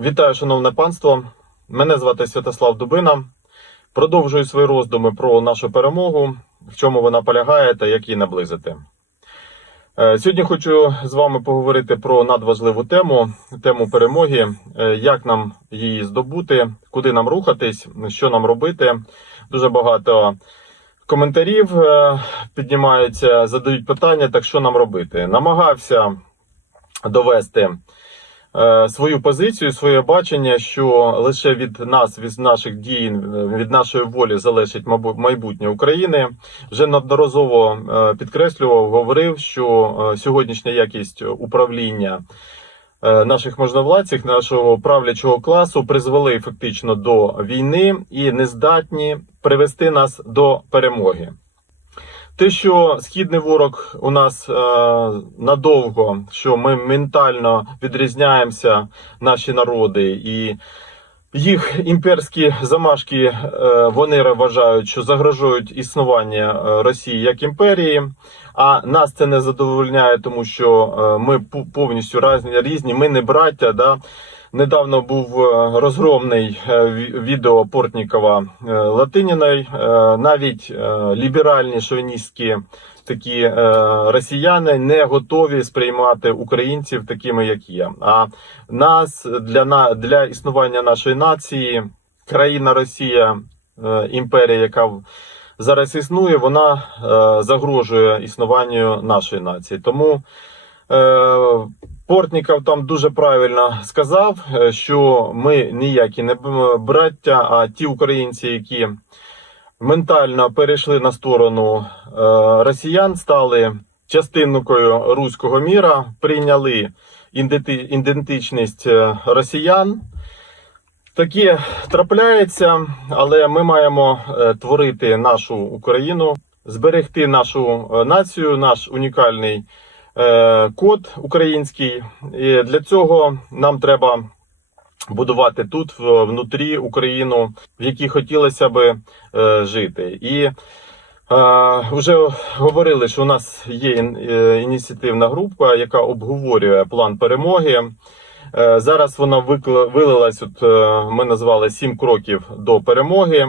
Вітаю, шановне панство. Мене звати Святослав Дубина. Продовжую свої роздуми про нашу перемогу, в чому вона полягає та як її наблизити. Е, Сьогодні хочу з вами поговорити про надважливу тему тему перемоги, е, як нам її здобути, куди нам рухатись, що нам робити. Дуже багато коментарів е, піднімаються, задають питання, так що нам робити. Намагався довести свою позицію, своє бачення, що лише від нас, від наших дій, від нашої волі залежить мабуть, майбутнє України. Вже неодноразово е, підкреслював, говорив, що е, сьогоднішня якість управління. е, Наших можновладців, нашого правлячого класу призвели фактично до війни і не здатні привести нас до перемоги. Те, що східний ворог у нас е, надовго, що ми ментально відрізняємося, наші народи, і їх імперські замашки е, вони вважають, що загрожують існування е, Росії як імперії. А нас це не задовольняє, тому що е, ми повністю різні, різні, ми не браття. Да? Недавно був е, розгромний е, відео Портнікова е, Латиніної. Навіть ліберальні шовіністські такі росіяни не готові сприймати українців такими, як є. А нас для на для існування нашої нації, країна Росія, імперія, яка зараз існує, вона загрожує існуванню нашої нації. Тому Портніков там дуже правильно сказав, е, що ми ніякі не браття, а ті українці, які ментально перейшли на сторону е, росіян, стали частинкою руського міра, прийняли ідентичність е, росіян. Таке трапляється, але ми маємо творити нашу Україну, зберегти нашу націю, наш унікальний код український. І для цього нам треба будувати тут, внутрі Україну, в якій хотілося би е, жити. І е, вже говорили, що у нас є е, ініціативна група, яка обговорює план перемоги. Е, Зараз вона вилилась. От е, ми назвали сім кроків до перемоги.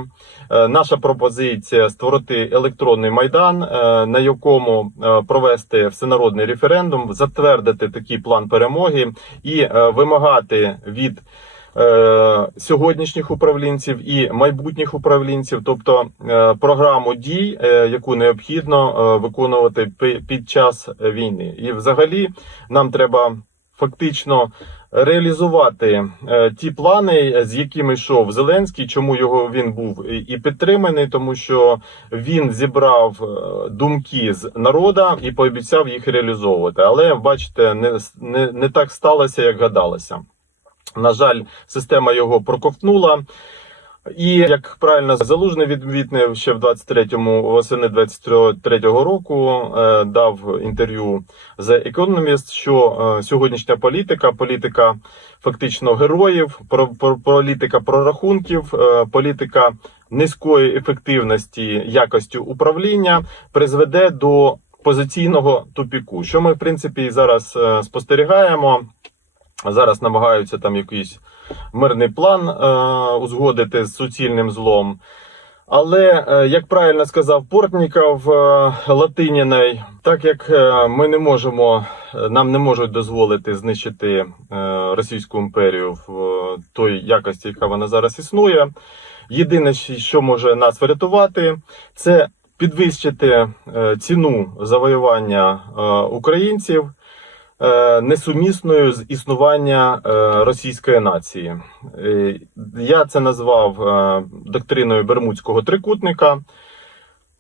Е, Наша пропозиція створити електронний майдан, на якому провести всенародний референдум, затвердити такий план перемоги і вимагати від сьогоднішніх управлінців і майбутніх управлінців, тобто програму дій, яку необхідно виконувати під час війни. І взагалі нам треба фактично реалізувати е, ті плани, з якими йшов Зеленський, чому його він був і- підтриманий, тому що він зібрав е, думки з народа і пообіцяв їх реалізовувати. Але бачите, не, не, не так сталося, як гадалося. На жаль, система його проковтнула. І як правильно залужний відмітив ще в 23-му, восени 23-го року е, дав інтерв'ю The Economist, що е, сьогоднішня політика, політика фактично героїв, про, про, політика прорахунків, е, політика низької ефективності якості управління призведе до позиційного тупіку, що ми в принципі зараз е, спостерігаємо. Зараз намагаються там якийсь мирний план е, узгодити з суцільним злом. Але, е, як правильно сказав Портніков е, Латиніної, так як ми не можемо, нам не можуть дозволити знищити Російську імперію в той якості, яка вона зараз існує. Єдине, що може нас врятувати, це підвищити ціну завоювання українців несумісною з існування е, російської нації. Е, Я це назвав е, доктриною Бермудського трикутника.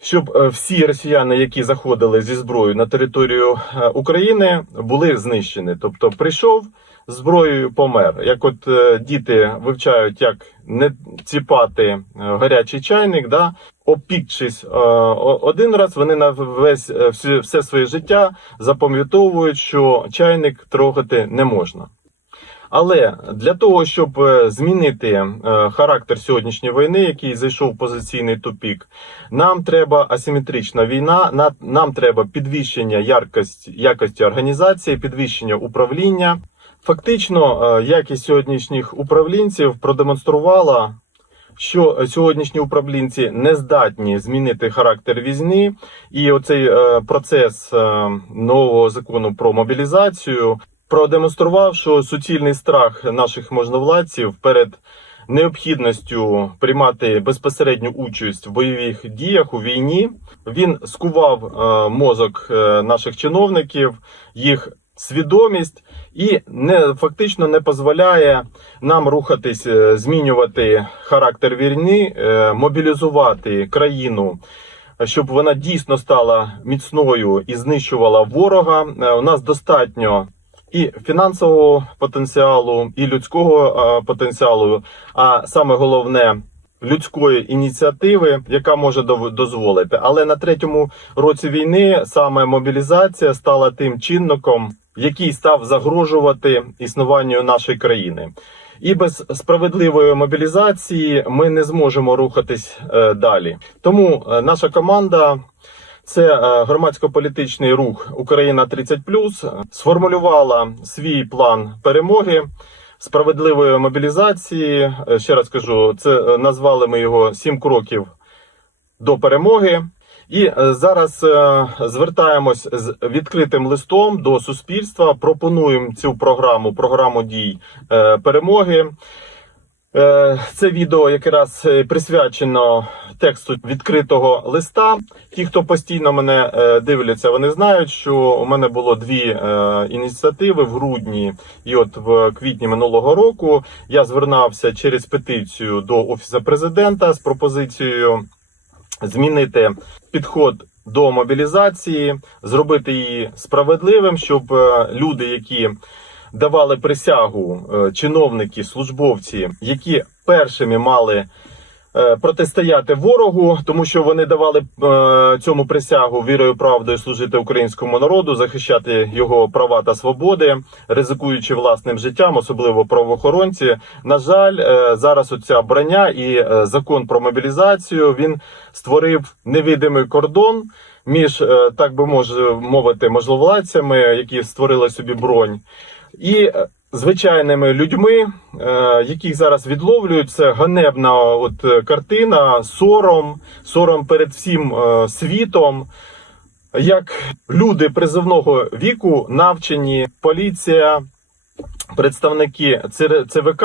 Щоб е, всі росіяни, які заходили зі зброєю на територію е, України, були знищені. Тобто прийшов зброєю, помер. Як от е, діти вивчають, як не ціпати е, гарячий чайник, да, опікшись е, один раз, вони на весь е, всі- все своє життя запам'ятовують, що чайник трогати не можна. Але для того, щоб е, змінити характер сьогоднішньої війни, який зайшов в позиційний тупік, нам треба асиметрична війна, на- нам треба підвищення яркості, якості організації, підвищення управління. Фактично, е, якість сьогоднішніх управлінців продемонструвала, що сьогоднішні управлінці не здатні змінити характер війни, і оцей е, процес е, нового закону про мобілізацію продемонстрував, що суцільний страх наших можновладців перед необхідністю приймати безпосередню участь в бойових діях у війні. Він скував мозок наших чиновників, їх свідомість і не фактично не дозволяє нам рухатись, е, змінювати характер війни, е, мобілізувати країну. Щоб вона дійсно стала міцною і знищувала ворога, Е, у нас достатньо і фінансового потенціалу, і людського потенціалу, а саме головне людської ініціативи, яка може дозволити. Але на третьому році війни саме мобілізація стала тим чинником, який став загрожувати існуванню нашої країни. І без справедливої мобілізації ми не зможемо рухатись е, далі. Тому е, наша команда це е, громадсько-політичний рух Україна 30 сформулювала свій план перемоги. Справедливої мобілізації. Ще раз кажу, це назвали ми його сім кроків до перемоги. І е, зараз е, звертаємось з відкритим листом до суспільства. Пропонуємо цю програму, програму дій е, перемоги. Це відео якраз присвячено тексту відкритого листа. Ті, хто постійно мене дивляться, вони знають, що у мене було дві ініціативи в грудні і от в квітні минулого року я звернувся через петицію до офісу президента з пропозицією змінити підход до мобілізації, зробити її справедливим, щоб е, люди, які давали присягу, е, чиновники, службовці, які першими мали протистояти ворогу, тому що вони давали е, цьому присягу вірою, правдою служити українському народу, захищати його права та свободи, ризикуючи власним життям, особливо правоохоронці. На жаль, е, зараз оця броня і е, закон про мобілізацію він створив невидимий кордон. Між е, так би може мовити можновладцями, які створили собі бронь, і е, звичайними людьми, е, яких зараз відловлюють, це ганебна от е, картина, сором, сором перед всім е, світом. Як люди призовного віку навчені, поліція, представники ЦВК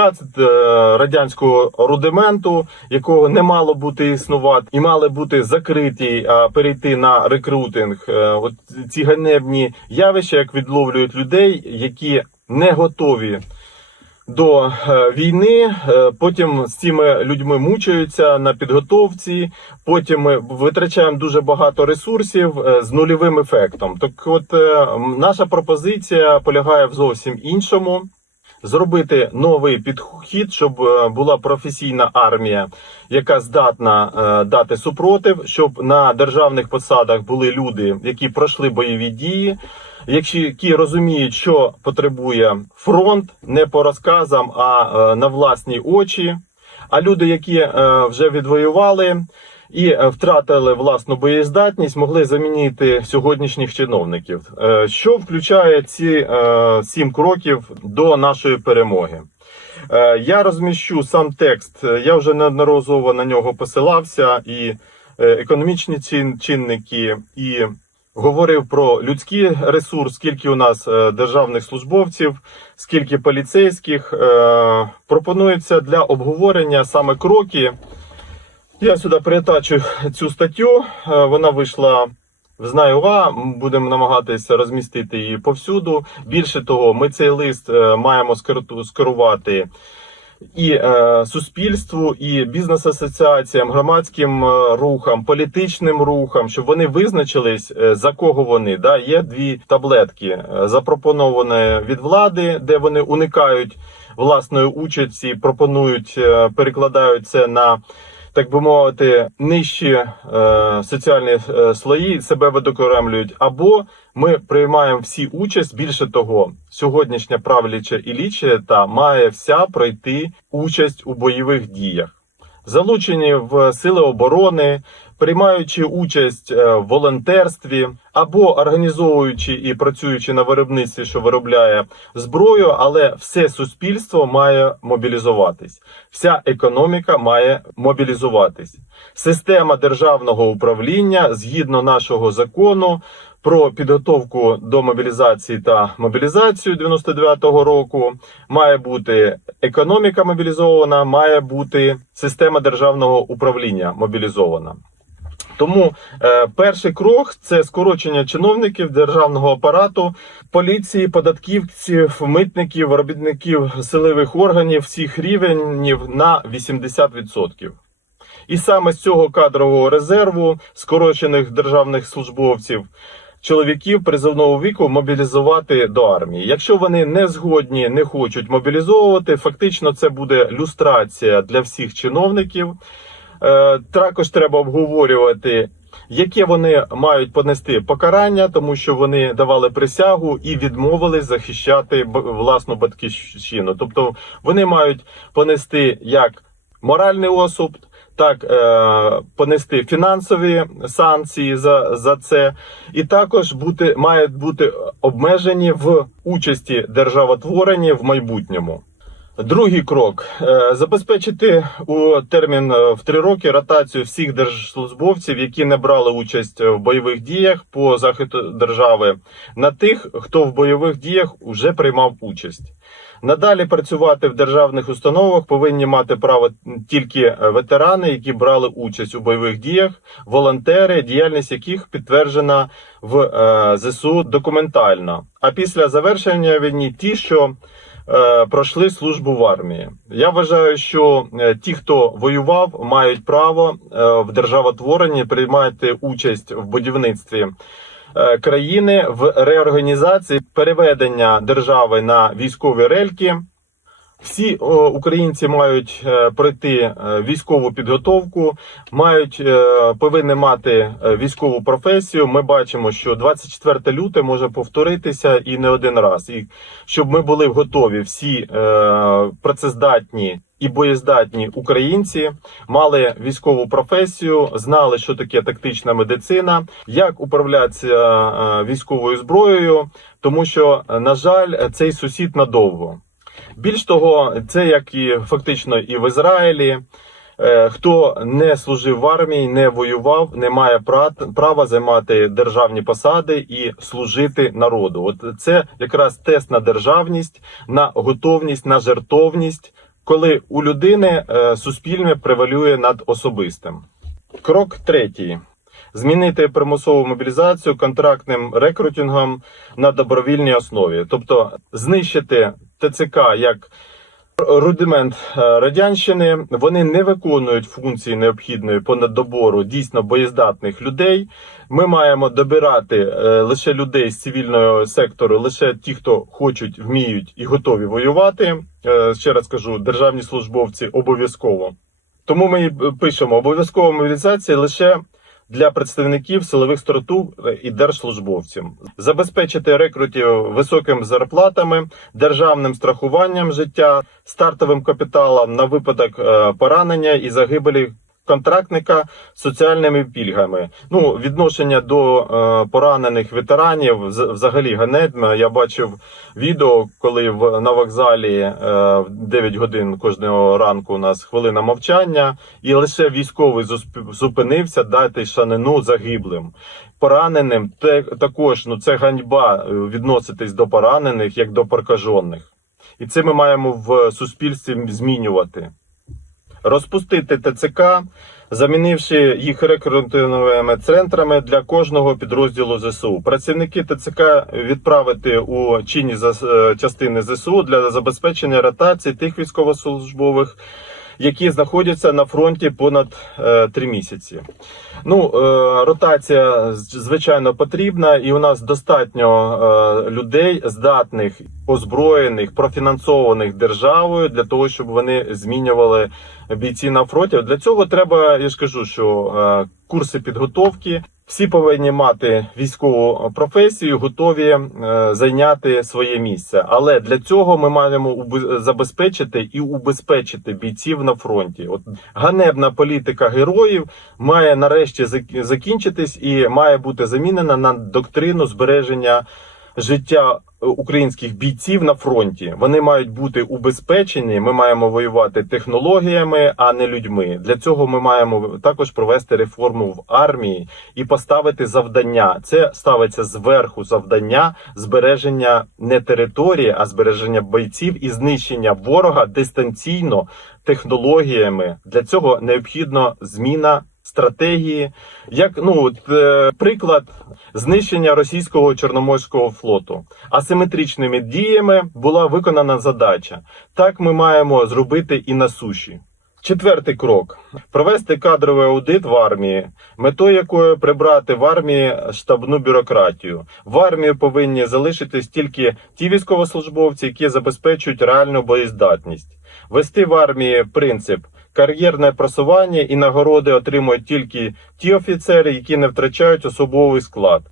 радянського рудименту, якого не мало бути існувати, і мали бути закриті, а перейти на рекрутинг. От ці ганебні явища, як відловлюють людей, які не готові до е, війни. Е, Потім з цими людьми мучаються на підготовці. Потім ми витрачаємо дуже багато ресурсів е, з нульовим ефектом. Так, от наша пропозиція полягає в зовсім іншому. Зробити новий підхід, щоб е, була професійна армія, яка здатна е, дати супротив, щоб на державних посадах були люди, які пройшли бойові дії, які, розуміють, що потребує фронт не по розказам, а е, на власні очі. А люди, які вже відвоювали і е, втратили власну боєздатність, могли замінити сьогоднішніх чиновників. Е, Що включає ці е, сім кроків до нашої перемоги? Я розміщу сам текст. Я вже неодноразово на нього посилався, і економічні чинники, і говорив про людський ресурс, скільки у нас державних службовців, скільки поліцейських. Пропонується для обговорення саме кроки. Я сюди перетачу цю статтю. Е, Вона вийшла в УА. Будемо намагатися розмістити її повсюду. Більше того, ми цей лист е, маємо скеру- скерувати і е, суспільству, і бізнес-асоціаціям, громадським рухам, політичним рухам, щоб вони визначились, за кого вони. Да? Є дві таблетки, запропоновані від влади, де вони уникають власної участі, пропонують, перекладають це на. Так би мовити, нижчі е, соціальні е, слої себе видокоремлюють, або ми приймаємо всі участь. Більше того, сьогоднішня правляча еліта має вся пройти участь у бойових діях. Залучені в сили оборони, приймаючи участь е, в волонтерстві або організовуючи і працюючи на виробництві, що виробляє зброю, але все суспільство має мобілізуватись, вся економіка має мобілізуватись. Система державного управління згідно нашого закону про підготовку до мобілізації та мобілізацію 99-го року має бути економіка мобілізована, має бути система державного управління мобілізована. Тому е, перший крок це скорочення чиновників державного апарату, поліції, податківців, митників, робітників силових органів всіх рівнів на 80%. І саме з цього кадрового резерву скорочених державних службовців чоловіків призовного віку мобілізувати до армії. Якщо вони не згодні, не хочуть мобілізовувати, фактично це буде люстрація для всіх чиновників. Е, Також треба обговорювати, яке вони мають понести покарання, тому що вони давали присягу і відмовились захищати власну батьківщину. Тобто вони мають понести як моральний осуд, так е, понести фінансові санкції за, за це, і також бути мають бути обмежені в участі державотворення в майбутньому. Другий крок Е, забезпечити у термін е, в три роки ротацію всіх держслужбовців, які не брали участь в бойових діях по захисту держави, на тих, хто в бойових діях вже приймав участь. Надалі працювати в державних установах повинні мати право тільки ветерани, які брали участь у бойових діях, волонтери, діяльність яких підтверджена в е, ЗСУ документально. А після завершення війни ті, що е, пройшли службу в армії. Я вважаю, що е, ті, хто воював, мають право е, в державотворенні приймати участь в будівництві е, країни в реорганізації переведення держави на військові рельки. Всі українці мають е, пройти е, військову підготовку, мають е, повинні мати військову професію. Ми бачимо, що 24 люте може повторитися і не один раз. І щоб ми були готові, всі працездатні і боєздатні українці мали військову професію, знали, що таке тактична медицина, як управлятися військовою зброєю, тому що, на жаль, цей сусід надовго. Більш того, це як і фактично і в Ізраїлі. Е, Хто не служив в армії, не воював, не має пра- права займати державні посади і служити народу. От це якраз тест на державність, на готовність, на жертовність, коли у людини е, суспільне превалює над особистим. Крок третій. Змінити примусову мобілізацію контрактним рекрутингом на добровільній основі, тобто знищити ТЦК як рудимент е, радянщини. Вони не виконують функції необхідної по надобору дійсно боєздатних людей. Ми маємо добирати е, лише людей з цивільного сектору, лише ті, хто хочуть, вміють і готові воювати. Е, Ще раз кажу, державні службовці обов'язково. Тому ми пишемо обов'язкова мобілізація лише для представників силових структур і держслужбовців, забезпечити рекрутів високими зарплатами, державним страхуванням життя, стартовим капіталом на випадок е, поранення і загибелі. Контрактника соціальними пільгами. Ну, відношення до е, поранених ветеранів взагалі ганебне. Я бачив відео, коли в на вокзалі е, в 9 годин кожного ранку у нас хвилина мовчання, і лише військовий зупинився дати шанину загиблим. Пораненим те, також ну це ганьба е, відноситись до поранених як до прокажених. І це ми маємо в суспільстві змінювати розпустити ТЦК, замінивши їх рекрутинговими центрами для кожного підрозділу ЗСУ. Працівники ТЦК відправити у чинні е, частини ЗСУ для забезпечення ротації тих військовослужбових, які знаходяться на фронті понад е, три місяці. Ну, е, ротація звичайно потрібна, і у нас достатньо людей, здатних, озброєних, профінансованих державою для того, щоб вони змінювали бійці на фронті. Для цього треба, я ж кажу, що е, курси підготовки. Всі повинні мати військову професію, готові е, зайняти своє місце. Але для цього ми маємо забезпечити і убезпечити бійців на фронті. От ганебна політика героїв має нарешті зак- закінчитись і має бути замінена на доктрину збереження життя українських бійців на фронті. Вони мають бути убезпечені. Ми маємо воювати технологіями, а не людьми. Для цього ми маємо також провести реформу в армії і поставити завдання. Це ставиться зверху завдання збереження не території, а збереження бойців і знищення ворога дистанційно технологіями. Для цього необхідно зміна. Стратегії, як ну от, е, приклад знищення російського чорноморського флоту. Асиметричними діями була виконана задача. Так ми маємо зробити і на суші. Четвертий крок провести кадровий аудит в армії, метою якої прибрати в армії штабну бюрократію. В армії повинні залишитись тільки ті військовослужбовці, які забезпечують реальну боєздатність. Вести в армії принцип кар'єрне просування і нагороди отримують тільки ті офіцери, які не втрачають особовий склад.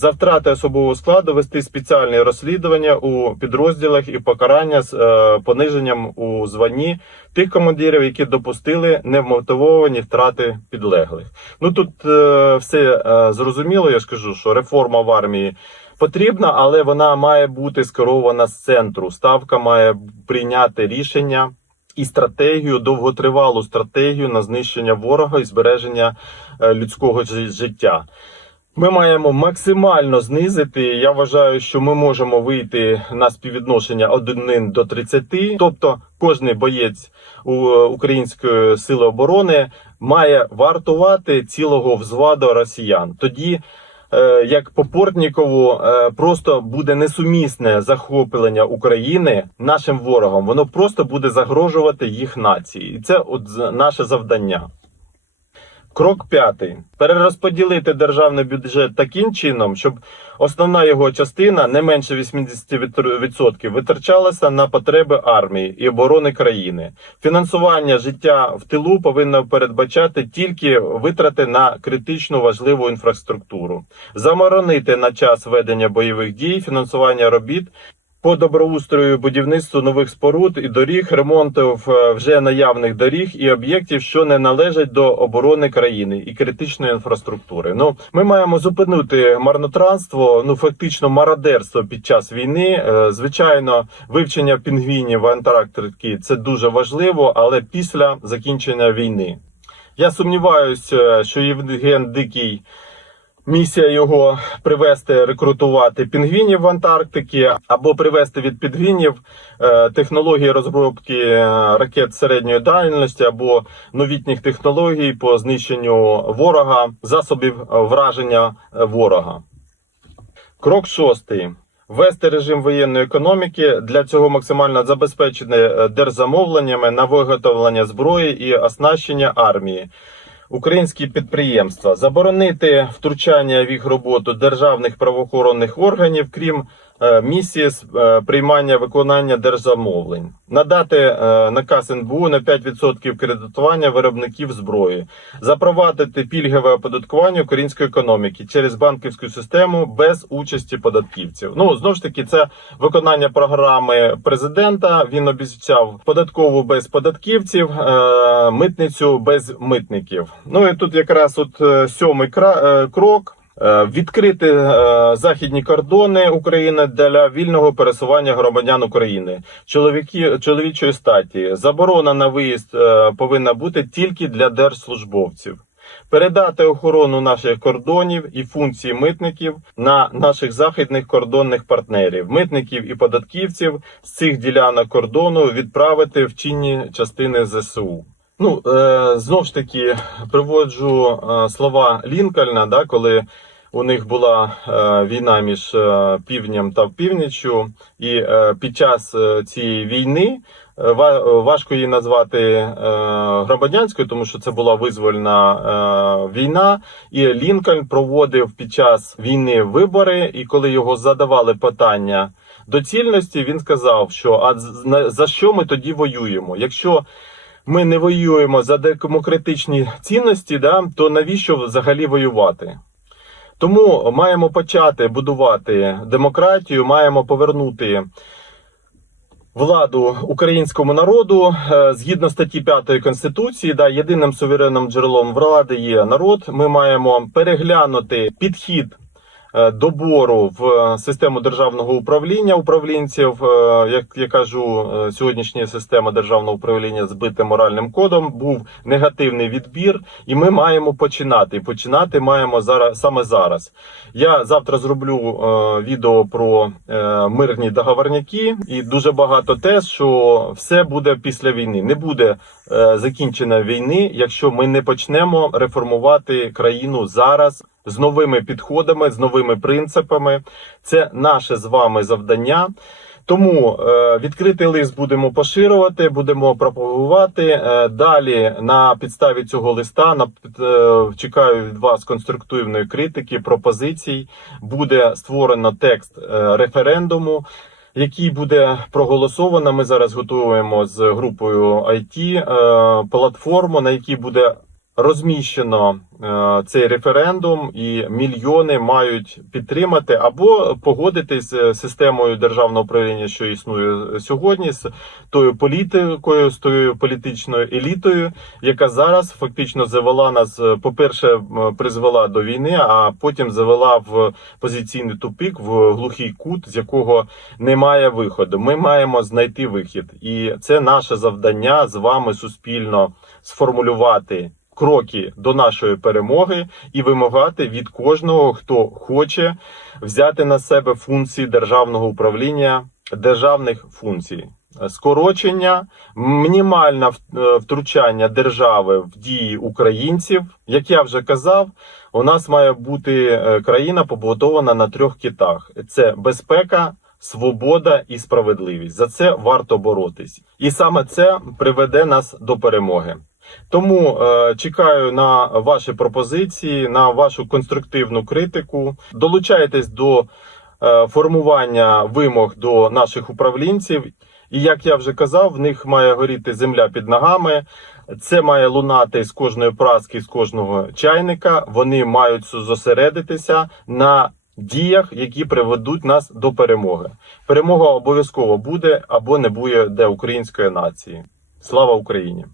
За втрати особового складу вести спеціальні розслідування у підрозділах і покарання з е, пониженням у званні тих командирів, які допустили невмотивовані втрати підлеглих. Ну тут е, все е, зрозуміло. Я ж кажу, що реформа в армії потрібна, але вона має бути скерована з центру. Ставка має прийняти рішення. І стратегію, довготривалу стратегію на знищення ворога і збереження е, людського життя. Ми маємо максимально знизити. Я вважаю, що ми можемо вийти на співвідношення 1 до 30. Тобто, кожний боєць е, української сили оборони має вартувати цілого взводу росіян. Тоді. Е, Як по Портнікову е, просто буде несумісне захоплення України нашим ворогом, воно просто буде загрожувати їх нації, і це от наше завдання. Крок п'ятий: перерозподілити державний бюджет таким чином, щоб основна його частина не менше 80% витрачалася на потреби армії і оборони країни. Фінансування життя в тилу повинно передбачати тільки витрати на критично важливу інфраструктуру, заморонити на час ведення бойових дій фінансування робіт по доброустрою будівництву нових споруд і доріг, ремонту вже наявних доріг і об'єктів, що не належать до оборони країни і критичної інфраструктури. Ну ми маємо зупинити марнотранство, ну фактично мародерство під час війни. Е, Звичайно, вивчення пінгвінів в Антарктиці – це дуже важливо, але після закінчення війни. Я сумніваюся, що Євген Дикий Місія його привести рекрутувати пінгвінів в Антарктиці або привести від пінгвінів е, технології розробки е, ракет середньої дальності або новітніх технологій по знищенню ворога, засобів е, враження ворога. Крок шостий. Ввести режим воєнної економіки для цього максимально забезпечене держзамовленнями на виготовлення зброї і оснащення армії. Українські підприємства. Заборонити втручання в їх роботу державних правоохоронних органів, крім місії з е, приймання виконання держзамовлень, надати е, наказ НБУ на 5% кредитування виробників зброї, запровадити пільгове оподаткування української економіки через банківську систему без участі податківців. Ну знову ж таки, це виконання програми президента. Він обіцяв податкову без податківців, е, митницю без митників. Ну і тут якраз от е, сьомий е, крок. Е, Відкрити е, західні кордони України для вільного пересування громадян України, чоловіки чоловічої статі. Заборона на виїзд е, повинна бути тільки для держслужбовців. Передати охорону наших кордонів і функції митників на наших західних кордонних партнерів, митників і податківців з цих ділянок кордону відправити в чинні частини ЗСУ. Ну е, знов ж таки приводжу слова Лінкольна, да, коли у них була е, війна між е, півднем та північчю, і е, під час цієї війни ва- важко її назвати громадянською, тому що це була визвольна війна. І Лінкольн проводив під час війни вибори, і коли його задавали питання доцільності, він сказав, що а за що ми тоді воюємо? Якщо ми не воюємо за демократичні цінності, да, то навіщо взагалі воювати? Тому маємо почати будувати демократію, маємо повернути владу українському народу Е, згідно статті 5 конституції. Да, єдиним суверенним джерелом влади є народ. Ми маємо переглянути підхід. Е, Добору в систему державного управління управлінців, Е, як я кажу, е, сьогоднішня система державного управління збита моральним кодом. Був негативний відбір, і ми маємо починати. І починати маємо зараз саме зараз. Я завтра зроблю відео про мирні договорняки, і дуже багато те, що все буде після війни. Не буде закінчення війни, якщо ми не почнемо реформувати країну зараз з новими підходами, з новими принципами. Це наше з вами завдання. Тому е, відкритий лист будемо поширювати, будемо пропагувати. Е, далі на підставі цього листа на е, чекаю від вас конструктивної критики, пропозицій. Буде створено текст референдуму. Який буде проголосовано, ми зараз готуємо з групою IT платформу, на якій буде розміщено е, цей референдум, і мільйони мають підтримати або погодитись з системою державного управління, що існує сьогодні, з тою політикою, з тою політичною елітою, яка зараз фактично завела нас, е, по-перше, призвела до війни, а потім завела в позиційний тупик, в глухий кут, з якого немає виходу. Ми маємо знайти вихід, і це наше завдання з вами суспільно сформулювати кроки до нашої перемоги і вимагати від кожного, хто хоче взяти на себе функції державного управління, державних функцій. Скорочення, мінімальне е, втручання держави в дії українців. Як я вже казав, у нас має бути е, країна побудована на трьох китах: це безпека, свобода і справедливість. За це варто боротись, і саме це приведе нас до перемоги. Тому е, чекаю на ваші пропозиції, на вашу конструктивну критику. Долучайтесь до е, формування вимог до наших управлінців. І як я вже казав, в них має горіти земля під ногами. Це має лунати з кожної праски, з кожного чайника. Вони мають зосередитися на діях, які приведуть нас до перемоги. Перемога обов'язково буде або не буде для української нації. Слава Україні!